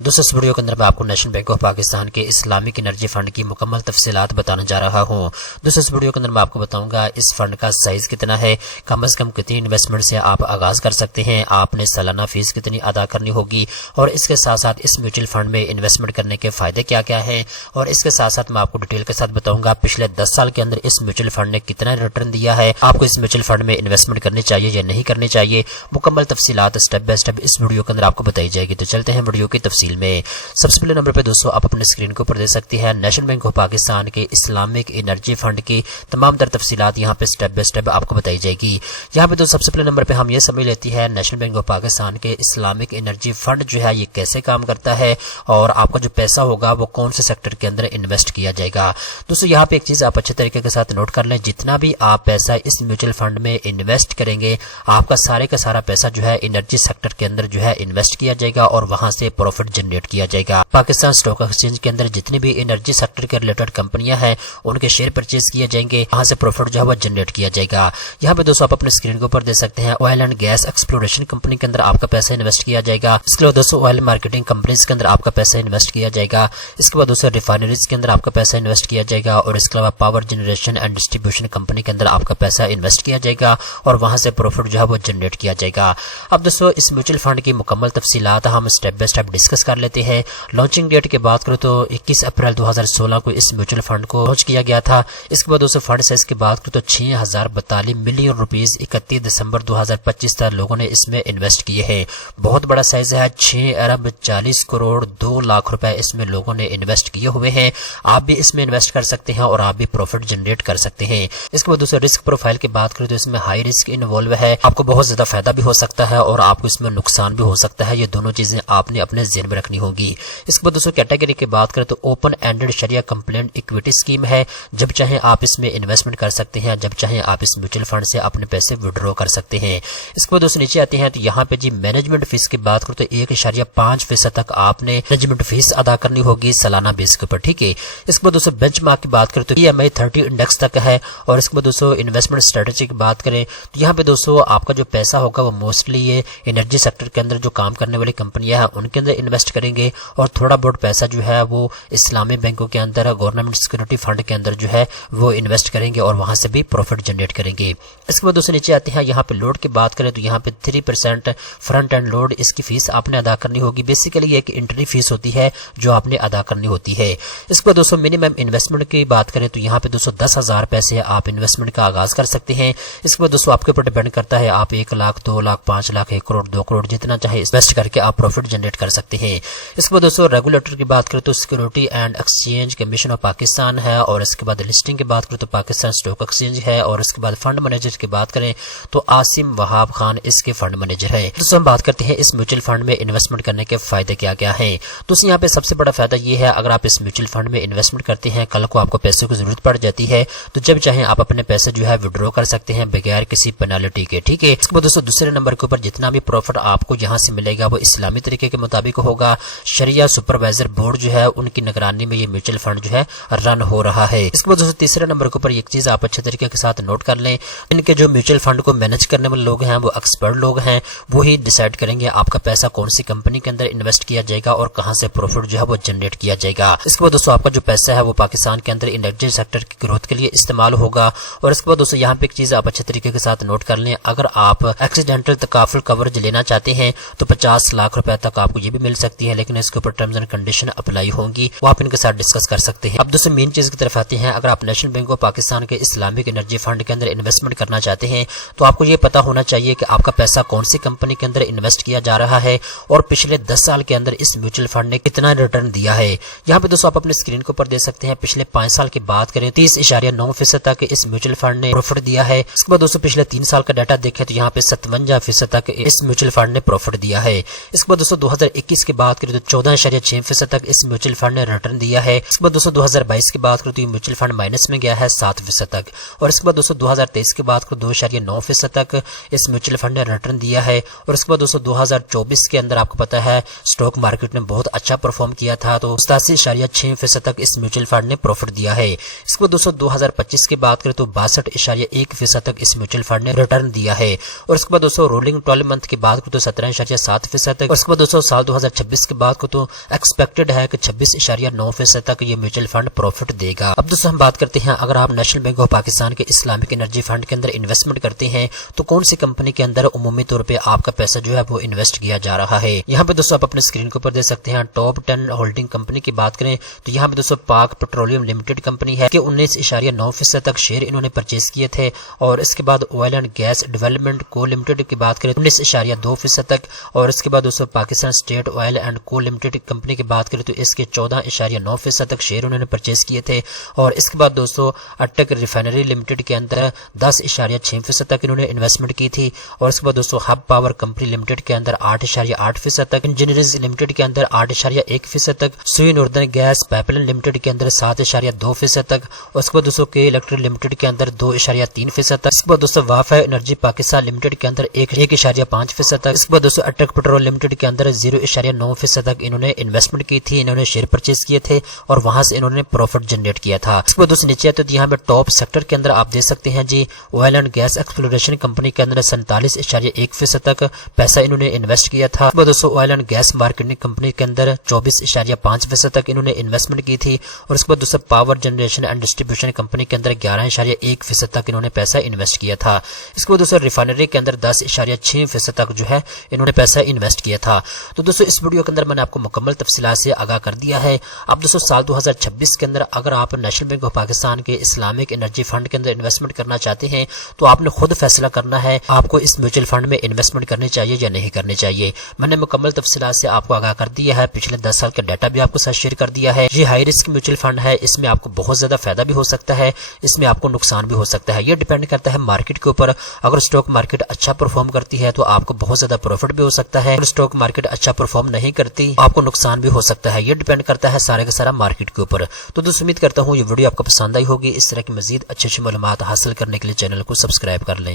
दोस्तों इस वीडियो के अंदर मैं आपको नेशनल बैंक ऑफ पाकिस्तान के इस्लामिक एनर्जी फंड की मुकम्मल तफसीलात बताने जा रहा हूं। दोस्तों इस वीडियो के अंदर मैं आपको बताऊंगा इस फंड का साइज कितना है, कम से कम कितनी इन्वेस्टमेंट से आप आगाज कर सकते हैं, आपने सालाना फीस कितनी अदा करनी होगी और इसके साथ साथ इस म्यूचुअल फंड में इन्वेस्टमेंट करने के फायदे क्या क्या हैं। और इसके साथ साथ मैं आपको डिटेल के साथ बताऊंगा पिछले 10 साल के अंदर इस म्यूचुअल फंड ने कितना रिटर्न दिया है, आपको इस म्यूचुअल फंड में इन्वेस्टमेंट करनी चाहिए या नहीं करनी चाहिए। मुकम्मल तफसीलात स्टेप बाय स्टेप इस वीडियो के अंदर आपको बताई जाएगी। तो चलते हैं वीडियो की तफसील में। सबसे पहले नंबर पे दोस्तों आप अपने स्क्रीन के ऊपर देख सकते हैं नेशनल बैंक ऑफ पाकिस्तान के इस्लामिक एनर्जी फंड की तमाम तर तफसीलात यहाँ पे स्टेप बाय स्टेप आपको बताई जाएगी। यहाँ पे दोस्तों सबसे पहले नंबर पे हम ये समझ लेते हैं नेशनल बैंक ऑफ पाकिस्तान के इस्लामिक एनर्जी फंड जो है ये कैसे काम करता है और आपका जो पैसा होगा वो कौन से सेक्टर के अंदर इन्वेस्ट किया जाएगा। दोस्तों यहाँ पे एक चीज आप अच्छे तरीके के साथ नोट कर लें, जितना भी आप पैसा इस म्यूचुअल फंड में इन्वेस्ट करेंगे आपका सारे का सारा पैसा जो है एनर्जी सेक्टर के अंदर जो है इन्वेस्ट किया जाएगा और वहां से प्रॉफिट जनरेट किया जाएगा। पाकिस्तान स्टॉक एक्सचेंज के अंदर जितनी भी एनर्जी सेक्टर के रिलेटेड कंपनियां हैं उनके शेयर परचेज किए जाएंगे, वहां से प्रॉफिट जो है वो जनरेट किया जाएगा। यहाँ पे दोस्तों आप अपने स्क्रीन के ऊपर देख सकते हैं oil and gas exploration company के अंदर आपका पैसा इन्वेस्ट किया जाएगा। इसके बाद दोस्तों ऑयल मार्केटिंग कंपनीज के अंदर आपका पैसा इन्वेस्ट किया जाएगा। इसके बाद दोस्तों रिफाइनरीज के अंदर आपका पैसा इन्वेस्ट किया जाएगा और इसके अलावा power generation and distribution company के अंदर आपका पैसा इन्वेस्ट किया जाएगा और वहां से प्रॉफिट जो है वो जनरेट किया जाएगा। अब दोस्तों इस म्यूचुअल फंड की मुकम्मल तफसीलात हम स्टेप बाय स्टेप डिस्कस कर लेते हैं। लॉन्चिंग डेट की बात करूं तो 21 अप्रैल 2016 को इस म्यूचुअल फंड को लॉन्च किया गया था। इसके बाद दोस्तों फंड साइज की बात करूं तो 6042 मिलियन रुपीस 31 दिसंबर 2025 तक लोगों ने इसमें इन्वेस्ट किए हैं। बहुत बड़ा साइज है, 6 अरब 40 करोड़ 2 लाख रुपए इसमें लोगों ने इन्वेस्ट किए हुए हैं। आप भी इसमें इन्वेस्ट कर सकते हैं और आप भी प्रॉफिट जनरेट कर सकते हैं। इसके बाद दोस्तों रिस्क प्रोफाइल की बात करें तो इसमें हाई रिस्क इन्वॉल्व है, आपको बहुत ज्यादा फायदा भी हो सकता है और आपको इसमें नुकसान भी हो सकता है। ये दोनों चीजें आपने अपने ज़हन में रखनी होगी। इसके बाद दोस्तों कैटेगरी की बात करें तो ओपन एंडेड शरिया कंप्लेंट इक्विटी स्कीम है, जब चाहे आप इसमें इन्वेस्टमेंट कर सकते हैं, जब चाहे आप इस म्यूचुअल फंड से अपने पैसे विड्रॉ कर सकते हैं। इसके बाद दोस्तों नीचे आते हैं तो यहाँ पे जी मैनेजमेंट फीस की बात करें तो 1.5% तक आपने मैनेजमेंट फीस अदा करनी होगी सालाना बेस के ऊपर, ठीक है। इसके बाद दोस्तों बेंचमार्क की बात करें तो EMI 30 इंडेक्स तक है और इसके बाद दोस्तों इन्वेस्टमेंट स्ट्रेटेजी की बात करें तो यहाँ पे दोस्तों आपका जो पैसा होगा वो मोस्टली ये एनर्जी सेक्टर के अंदर जो काम करने वाली कंपनियां हैं उनके अंदर इन्वेस्ट करेंगे और थोड़ा बहुत पैसा जो है वो इस्लामी बैंकों के अंदर गवर्नमेंट सिक्योरिटी फंड के अंदर जो है वो इन्वेस्ट करेंगे और वहां से भी प्रॉफिट जनरेट करेंगे। इसके बाद दोस्तों नीचे आते हैं यहाँ पे लोड की बात करें तो यहाँ पे 3% फ्रंट एंड लोड इसकी फीस आपने अदा करनी होगी। बेसिकली ये एक एंट्री फीस होती है जो आपने अदा करनी होती है। इसके बाद दोस्तों मिनिमम इन्वेस्टमेंट की बात करें तो यहाँ पे दोस्तों 10,000 पैसे आप इन्वेस्टमेंट का आगाज कर सकते हैं। इसके बाद दोस्तों आपके ऊपर डिपेंड करता है, आप 1 लाख 2 लाख 5 लाख 1 करोड़ 2 करोड़ जितना चाहे इन्वेस्ट करके आप प्रॉफिट जनरेट कर सकते हैं। इसके बाद दोस्तों रेगुलेटर की बात करें तो security and exchange commission of Pakistan है और इसके बाद लिस्टिंग की बात करें तो पाकिस्तान स्टॉक एक्सचेंज है और इसके बाद फंड मैनेजर की बात करें तो आसिम वहाब खान इसके फंड मैनेजर है। दोस्तों हम बात करते हैं इस म्यूचुअल फंड में इन्वेस्टमेंट करने के फायदे क्या क्या हैं। दोस्तों यहाँ पे सबसे बड़ा फायदा ये है, अगर आप इस म्यूचुअल फंड में इन्वेस्टमेंट करते हैं, कल को आपको पैसे की जरूरत पड़ जाती है तो जब चाहे आप अपने पैसे जो है विड्रॉ कर सकते हैं बगैर किसी पेनाल्टी के, ठीक है। इसके बाद दोस्तों दूसरे नंबर के ऊपर जितना भी प्रॉफिट आपको यहाँ से मिलेगा वो इस्लामी तरीके के मुताबिक होगा। शरिया सुपरवाइजर बोर्ड जो है उनकी निगरानी में ये म्यूचुअल फंड जो है रन हो रहा है। इसके बाद दोस्तों तीसरे नंबर के ऊपर एक चीज आप अच्छे तरीके के साथ नोट कर लें, इनके जो म्यूचुअल फंड को मैनेज करने वाले लोग हैं वो एक्सपर्ट लोग हैं, वो ही डिसाइड करेंगे आपका पैसा कौन सी कंपनी के अंदर इन्वेस्ट किया जाएगा और कहां से प्रॉफिट जो है वो जनरेट किया जाएगा। इसके बाद दोस्तों आपका जो पैसा है वो पाकिस्तान के अंदर एनर्जी सेक्टर की ग्रोथ के लिए इस्तेमाल होगा। और इसके बाद दोस्तों यहाँ पे एक चीज आप अच्छे तरीके के साथ नोट कर लें, अगर आप एक्सीडेंटल तकाफुल कवरेज लेना चाहते हैं तो 50 लाख रुपए तक आपको ये भी मिल सकती है, लेकिन इसके ऊपर टर्म्स एंड कंडीशन अप्लाई होंगी, वो आप इनके साथ डिस्कस कर सकते हैं। अब दोस्तों मेन चीज की तरफ आते हैं, अगर आप नेशनल बैंक ऑफ पाकिस्तान के इस्लामिक एनर्जी फंड के अंदर इन्वेस्टमेंट करना चाहते हैं तो आपको ये पता होना चाहिए कि आपका पैसा कौन सी कंपनी के अंदर इन्वेस्ट किया जा रहा है और पिछले 10 साल के अंदर इस म्यूचुअल फंड ने कितना रिटर्न दिया है। यहाँ पे दोस्तों आप अपने स्क्रीन के ऊपर देख सकते हैं पिछले 5 साल की बात करें 30.9% तक इस म्यूचुअल फंड ने प्रॉफिट दिया है। इसके बाद दोस्तों पिछले 3 साल का डाटा देखें तो यहाँ पे 57% तक इस म्यूचुअल फंड ने प्रॉफिट दिया है। इसके बाद दोस्तों 2021 की बात करें तो 14.6% तक इस म्यूचुअल फंड ने रिटर्न दिया है। इसके बाद दोस्तों 2022 की बात करें तो ये म्यूचुअल फंड माइनस में गया है 7% तक और इसके बाद दोस्तों 2023 की बात करें 2.9% तक इस म्यूचुअल फंड ने रिटर्न दिया है। और इसके बाद दोस्तों 2024 के अंदर आपको पता है स्टॉक मार्केट ने बहुत अच्छा परफॉर्म किया था तो 87.6% तक इस म्यूचुअल फंड ने प्रॉफिट दिया है। इसके बाद दोस्तों 2025 की बात करें तो 62.1% तक इस म्यूचुअल फंड ने रिटर्न दिया है। और इसके बाद दोस्तों रोलिंग 12 मंथ की बात करें तो 17.7% और इसके बाद दोस्तों साल 2026 2026 के बाद को तो एक्सपेक्टेड है कि 26.9% तक ये म्यूचुअल फंड प्रॉफिट देगा। अब दोस्तों हम बात करते हैं, अगर आप नेशनल बैंक ऑफ पाकिस्तान के इस्लामिक एनर्जी फंड के अंदर इन्वेस्टमेंट करते हैं तो कौन सी कंपनी के अंदर उमूमी तौर पे आपका पैसा जो है वो इन्वेस्ट किया जा रहा है। यहाँ पे दोस्तों आप अपने स्क्रीन के ऊपर देख सकते हैं, टॉप 10 होल्डिंग कंपनी की बात करें तो यहाँ पे दोस्तों पाक पेट्रोलियम लिमिटेड कंपनी है कि 19.9% तक शेयर इन्होंने परचेज किए थे। और इसके बाद ऑयल एंड गैस डेवलपमेंट को लिमिटेड की बात करें 19.2% तक। और इसके बाद दोस्तों पाकिस्तान स्टेट ऑयल एंड को लिमिटेड कंपनी की बात करें तो इसके 14.9% तक शेयर उन्होंने परचेज किए थे। और इसके बाद दोस्तों अटक रिफाइनरी लिमिटेड के अंदर 10.6% तक इन्होंने इन्वेस्टमेंट की थी। और इसके बाद दोस्तों हब पावर कंपनी लिमिटेड के अंदर 8.8% तक, इंजीनियरिंग लिमिटेड के अंदर 8.1% तक, सुई नॉर्दर्न गैस पाइपलाइन लिमिटेड के अंदर 7.2% तक। और इसके बाद दोस्तों के इलेक्ट्रिक लिमिटेड के अंदर 2.3% तक। इसके बाद दोस्तों वाफा एनर्जी पाकिस्तान लिमिटेड के अंदर 1.5% तक। इसके बाद दोस्तों अटक पेट्रोल लिमिटेड के अंदर 0.9% तक इन्होंने इन्वेस्टमेंट की थी, इन्होंने शेयर परचेज किए थे और वहां से इन्होंने प्रॉफिट जनरेट किया था। इसके बाद दोस्तों नीचे आते तो यहाँ पे टॉप सेक्टर के अंदर आप देख सकते हैं जी, oil and gas exploration company के अंदर 47.1% तक पैसा इन्होंने इन्वेस्ट किया था। इसके बाद दोस्तों oil and gas marketing company के अंदर 24.5% तक इन्होंने इन्वेस्टमेंट की थी। और इसके बाद दोस्तों power generation and distribution company के अंदर 11.1% तक इन्होंने पैसा इन्वेस्ट किया था। इसके बाद दोस्तों रिफाइनरी के अंदर 10.6% तक जो है इन्होंने पैसा इन्वेस्ट किया था। तो दोस्तों इस वीडियो के अंदर मैंने आपको मुकम्मल तफसीलात से आगाह कर दिया है। अब दोस्तों साल 2026 के अंदर अगर आप नेशनल बैंक ऑफ पाकिस्तान के इस्लामिक एनर्जी फंड के अंदर इन्वेस्टमेंट करना चाहते हैं तो आपने खुद फैसला करना है आपको इस म्यूचुअल फंड में इन्वेस्टमेंट करनी चाहिए या नहीं करनी चाहिए। मैंने मुकम्मल तफसीलात से आपको आगाह कर दिया है, पिछले 10 साल का डाटा भी आपको साथ शेयर कर दिया है। ये हाई रिस्क म्यूचुअल फंड है, इसमें आपको बहुत ज्यादा फायदा भी हो सकता है, इसमें आपको नुकसान भी हो सकता है। ये डिपेंड करता है मार्केट के ऊपर। अगर स्टॉक मार्केट अच्छा परफॉर्म करती है तो आपको बहुत ज्यादा प्रॉफिट भी हो सकता है, अगर स्टॉक मार्केट अच्छा परफॉर्म नहीं करती आपको नुकसान भी हो सकता है। ये डिपेंड करता है सारे का सारा मार्केट के ऊपर। तो दोस्तों उम्मीद करता हूँ ये वीडियो आपको पसंद आई होगी। इस तरह की मजीद अच्छी मालूमात हासिल करने के लिए चैनल को सब्सक्राइब कर लें।